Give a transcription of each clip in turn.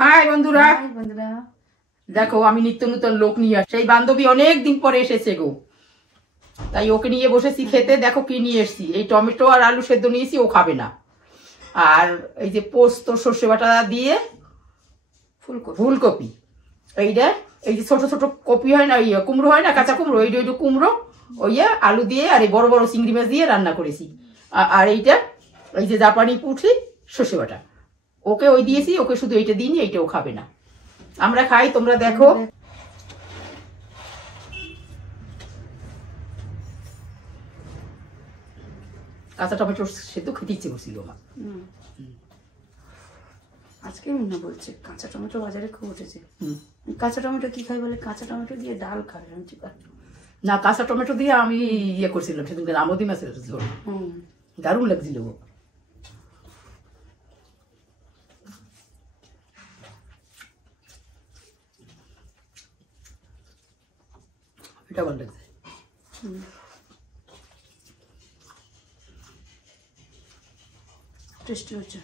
High বন্ধুরা, বন্ধুরা দেখো আমি নিত্য নতুন লোক নিয়ে আসছি। সেই বান্ধবী অনেক দিন পরে এসেছে গো, তাই ওকে নিয়ে বসেছি খেতে। দেখো কি নিয়ে এসেছি, এই টমেটো আর আলু সেদ্ধ নিয়েছি, ও খাবে না। আর এই যে পোস্ত সর্ষে বাটা দিয়ে ফুলকপি, এইটা এই যে ছোট ছোট কপি হয় না, কুমড়ো হয় না, কাঁচা কুমড়ো, ওই কুমড়ো ওই আলু দিয়ে আর এই বড় বড় চিংড়ি মাছ দিয়ে রান্না করেছি। আর এইটা এই যে জাপানি পুঁটি সর্ষে বাটা, ওকে ওই দিয়েছি, ওকে শুধু এইটা দিইনি, এইটাও খাবে না। আমরা খাই, তোমরা দেখো। কাঁচা টমেটো সেদ্ধ খেতে ইচ্ছে করছিল আমার। আজকে মনে বলছে কাঁচা টমেটো বাজারে খুব উঠেছে। কাঁচা টমেটো কি খাই বলে, কাঁচা টমেটো দিয়ে ডাল খাবে। না, কাঁচা টমেটো দিয়ে আমি ইয়ে করছিলাম সেদিনকে, আমদি মাছের ঝোল, দারুণ লাগছিল গো। এটা ভালো লাগছে। টেস্টি হচ্ছে।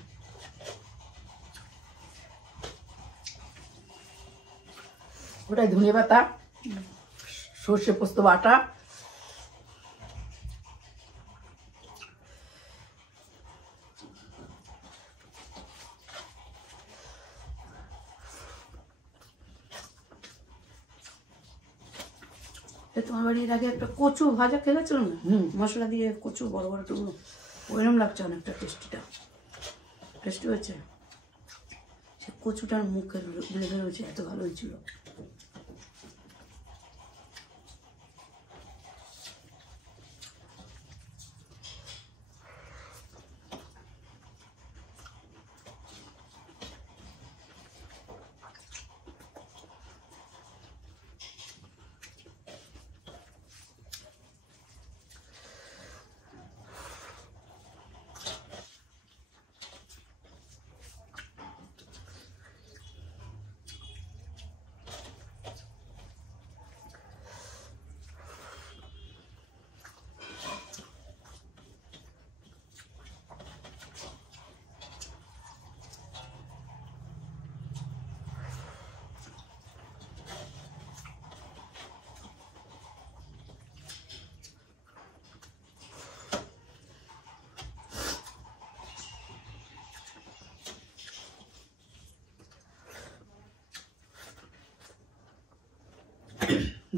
ওটাই ধনে পাতা, সর্ষে পোস্ত বাটা, তোমার বাড়ির আগে একটা কচু ভাজা খেয়ে গেছিল না, মশলা দিয়ে কচু বড় বড় টুকরো, ওইরকম লাগছে অনেকটা। টেস্টি হচ্ছে। সে কচুটার মুখে লেগে রয়েছে, এত ভালো হয়েছিল।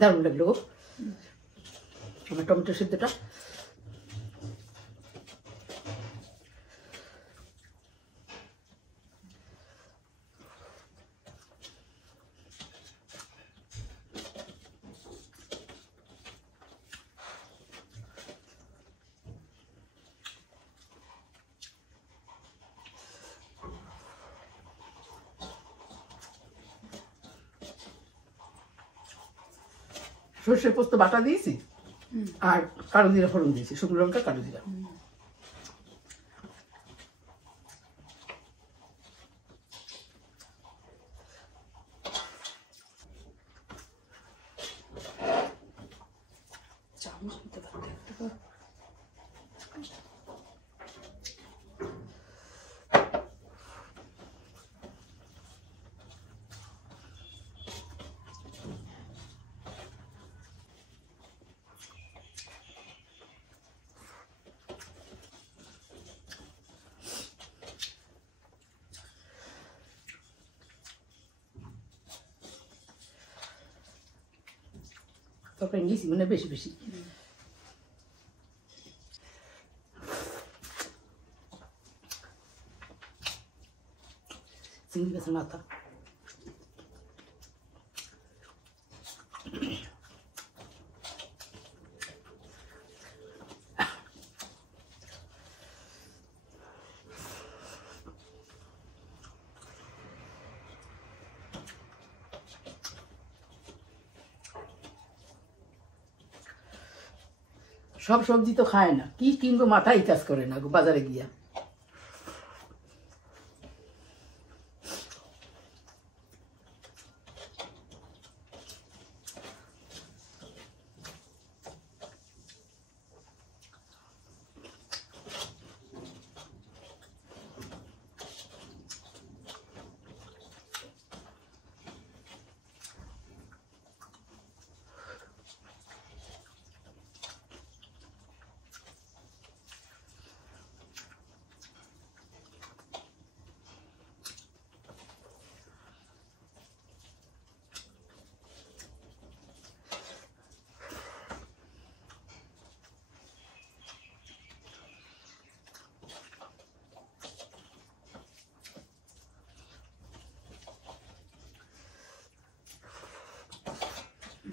দারুণ লাগলো গো আমার টমেটো সেদ্ধটা। সর্ষে পোস্ত বাটা দিয়েছি আর কালো জিরা ফোড়ন দিয়েছি, শুকনো লঙ্কা কালো জিরা। তরকারি নিয়েছি মানে বেশি বেশি। চিংড়ি মাছের মাথা, সব সবজি তো খায় না, কি কিনবো মাথায় কাজ করে না গো বাজারে গিয়া।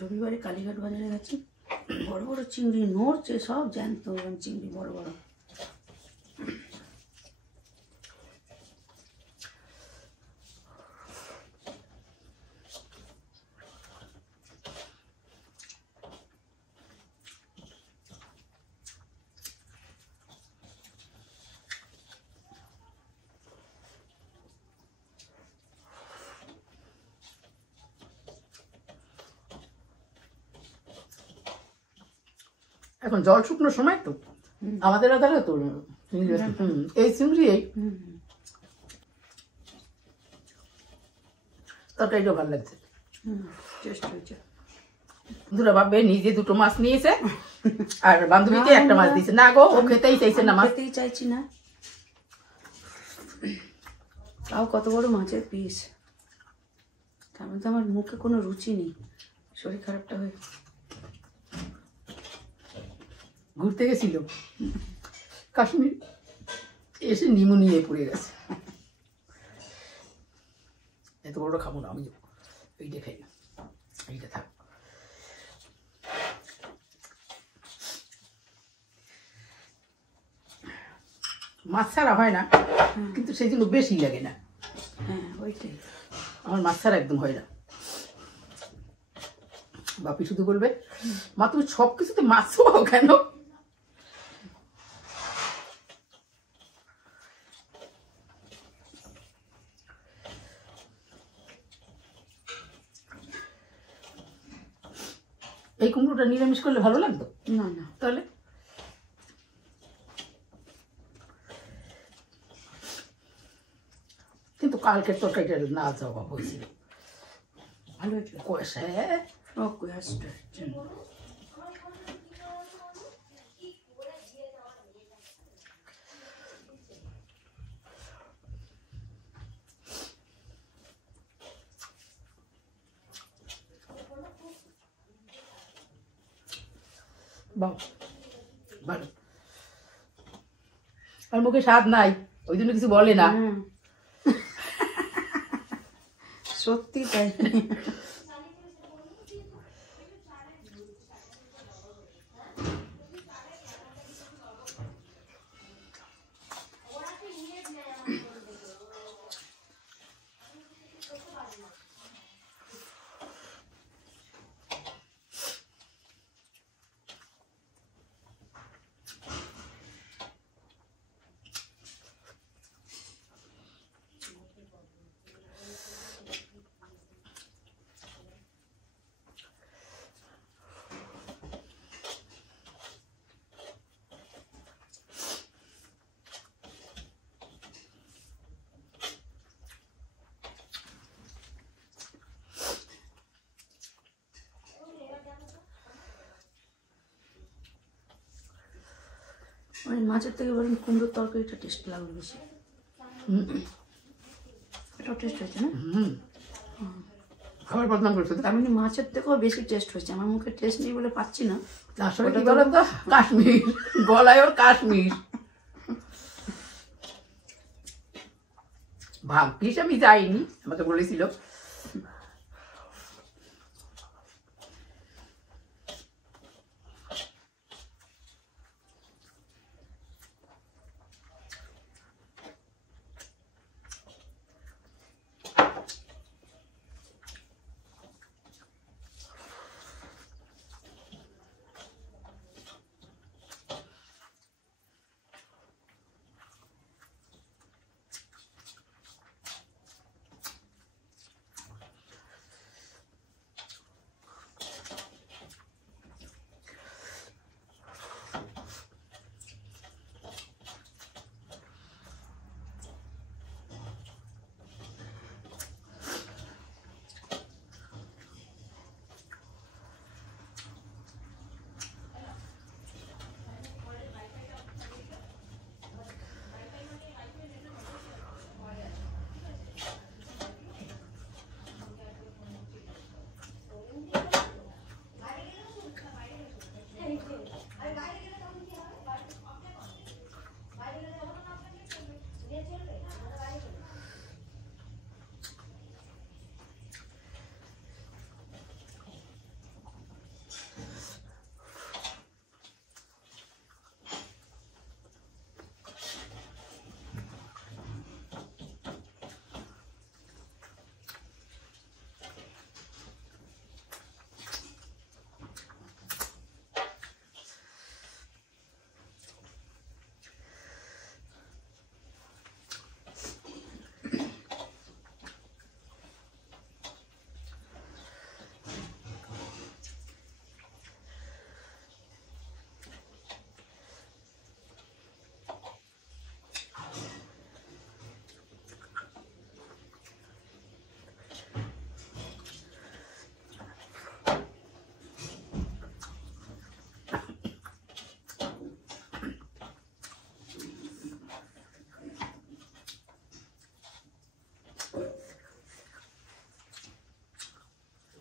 রবিবারে কালীঘাট বাজারে গেছি, বড় বড় চিংড়ি নড়ছে, সব জ্যান্ত চিংড়ি বড় বড়। এখন জল শুকনো সময় তো আমাদের আদারে তো এই চিংড়ি তরকারিটা ভালো লাগছে। টেস্ট হয়েছে। বন্ধুরা ভাববে নিজে দুটো মাছ নিয়েছে আর বান্ধবীকে একটা মাছ দিয়েছে। না গো, ও খেতেই চাইছে না, মাছ খেতেই চাইছি না। তাও কত বড় মাছের পিস, তার মধ্যে আমার মুখে কোনো রুচি নেই, শরীর খারাপটা হয়ে। ঘুরতে গেছিল কাশ্মীর, এসে নিউমোনিয়ায় পড়ে গেছে। এত বড় খাবো না আমি, এইটা খাই, এইটা থাক। মাছ ছাড়া হয় না, কিন্তু সেই জন্য বেশি লাগে না। হ্যাঁ ওইটাই, আমার মাছ ছাড়া একদম হয় না। বাপি শুধু বলবে, মা তুমি সব কিছুতে মাছ খাও কেন? এই কুমড়োটা নিরামিষ করলে ভালো লাগতো না না, তাহলে কিন্তু কালকের তরকারিটা না যাওয়া হয়েছিল, ভালো হয়েছিল। কষা ও কুয়াশটা ভালো। আর মুখে স্বাদ নাই, ওই জন্য কিছু বলে না। সত্যি তাই। মানে মাছের থেকে বরং কুমড়োর তরকারিটা টেস্ট লাগলো বেশি। এটাও টেস্ট হয়েছে না? খাবার বদনাম করছে। তার মানে মাছের থেকেও বেশি টেস্ট হয়েছে। আমার মুখে টেস্ট নেই বলে পাচ্ছি না। আসলে কি বলেন তো, কাশ্মীর গলায় ওর কাশ্মীর। ভাগ্যিস আমি যাইনি, আমাকে বলেছিল।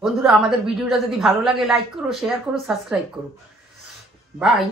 বন্ধুরা আমাদের ভিডিওটা যদি ভালো লাগে লাইক করো, শেয়ার করো, সাবস্ক্রাইব করো। বাই।